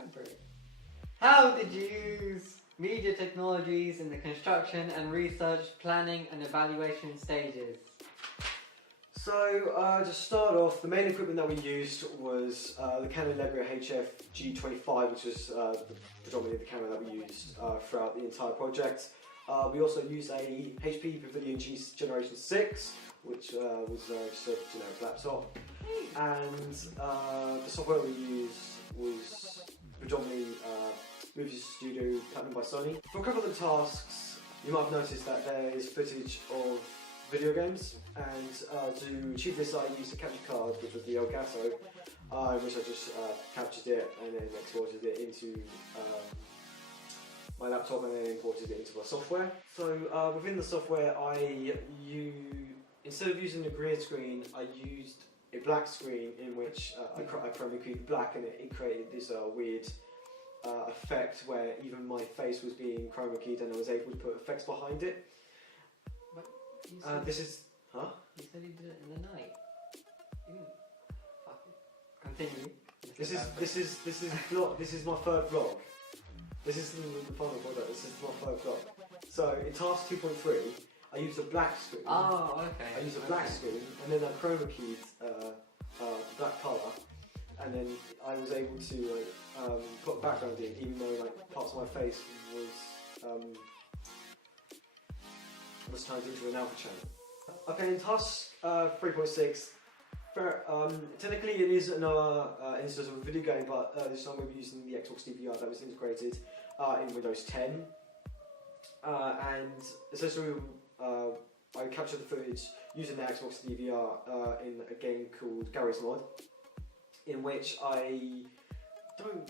run through it. How did you use media technologies in the construction and research, planning and evaluation stages? So, to start off, the main equipment that we used was the Canon Legro HF G25, which was predominantly the camera that we used throughout the entire project. We also used a HP Pavilion G Generation 6, which was just a generic laptop. And the software we used was predominantly Movie Studio Platinum by Sony. For a couple of the tasks, you might have noticed that there is footage of video games, and to achieve this I used a capture card, which was the Elgato, in which I just captured it and then exported it into my laptop and then imported it into my software. So within the software instead of using a green screen, I used a black screen in which I chroma keyed black, and it created this weird effect where even my face was being chroma keyed and I was able to put effects behind it. This is... Huh? You said you did it in the night. You didn't... Fuck it. Continue. This is my third vlog. This is the final product. This is my third vlog. So in task 2.3, I used a black screen. Oh, okay. I used a black screen, and then I chroma keyed black colour, and then I was able to put background in, even though like parts of my face was turned into an alpha channel. Okay, in task 3.6, technically it is another instance of a video game, but this time we'll be using the Xbox DVR that was integrated in Windows 10. And essentially I captured the footage using the Xbox DVR in a game called Gary's Mod, in which I...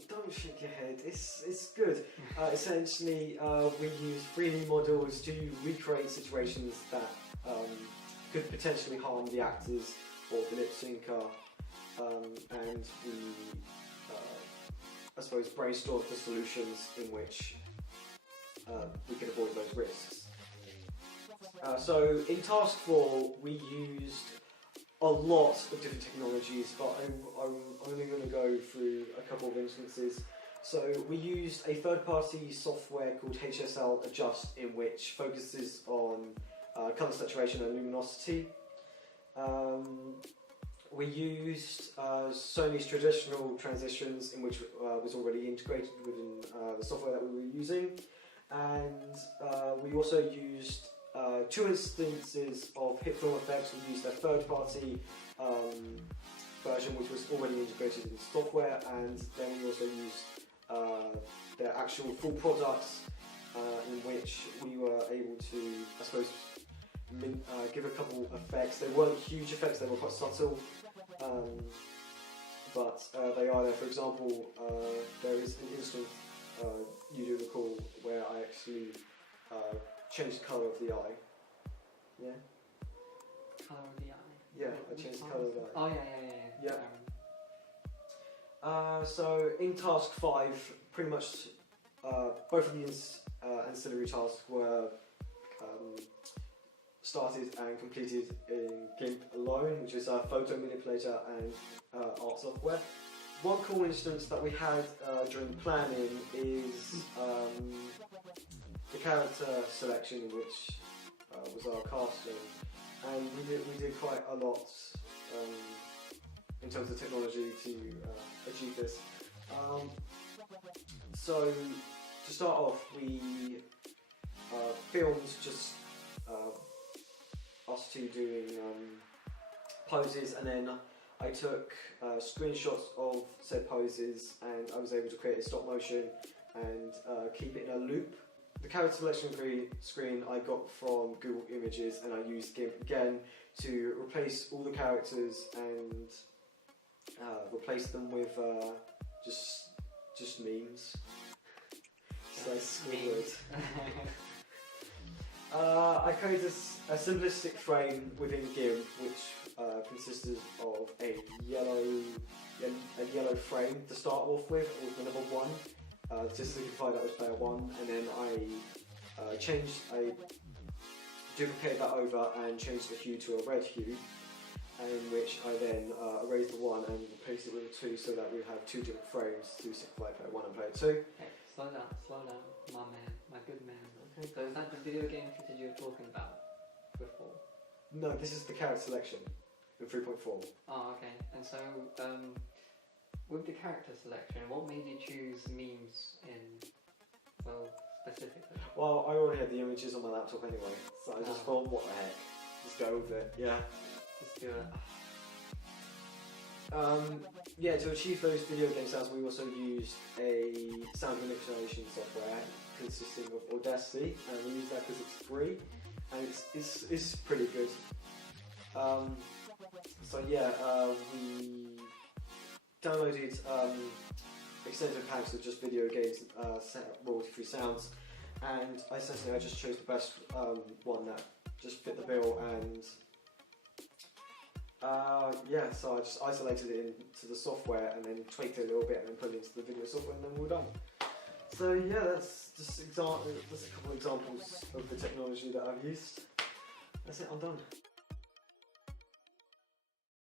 Don't shake your head, it's good. Essentially, we use 3D models to recreate situations that could potentially harm the actors or the lip syncer, and we, I suppose, brainstorm for solutions in which we can avoid those risks. So in task 4, we used a lot of different technologies, but I'm only going to go through a couple of instances. So we used a third-party software called HSL Adjust, in which focuses on colour saturation and luminosity. We used Sony's traditional transitions, in which was already integrated within the software that we were using, and we also used 2 instances of hit film effects. We used a third-party version which was already integrated in the software, and then we also used their actual full products in which we were able to, I suppose, give a couple effects. They weren't huge effects, they were quite subtle, but they are there. For example, there is an instance you do recall where I actually changed the colour of the eye. Yeah? Colour of the eye? Yeah, I changed the colour of the eye. Oh, yeah. So in task 5, pretty much both of these ancillary tasks were started and completed in GIMP alone, which is a photo manipulator and art software. One cool instance that we had during the planning is the character selection, which was our casting, and we did quite a lot in terms of technology to achieve this. So to start off, we filmed just us two doing poses, and then I took screenshots of said poses, and I was able to create a stop motion and keep it in a loop. The character selection screen I got from Google Images, and I used GIMP again to replace all the characters and replace them with just memes. So Squidward. I created a simplistic frame within GIMP, which consisted of a yellow frame to start off with the number 1, to signify that was player 1, and then I duplicated that over and changed the hue to a red hue, in which I then erase the 1 and replace it with a 2 so that we have 2 different frames through Simplify Player 1 and Player 2. Okay, slow down, my man, my good man. Okay. So is that the video game footage you were talking about before? No, this is the character selection in 3.4. Oh, okay. And so, with the character selection, what made you choose memes specifically? Well, I already had the images on my laptop anyway, so I just thought, what the heck, just go with it, yeah. Just do it. Yeah, to achieve those video game sounds, we also used a sound manipulation software consisting of Audacity, and we use that because it's free, and it's pretty good. So yeah, we downloaded extensive packs of just video games, royalty-free sounds, and essentially I just chose the best one that just fit the bill, and yeah, so I just isolated it into the software and then tweaked it a little bit and then put it into the video software, and then we're done. So yeah, that's just a couple of examples of the technology that I've used. That's it, I'm done.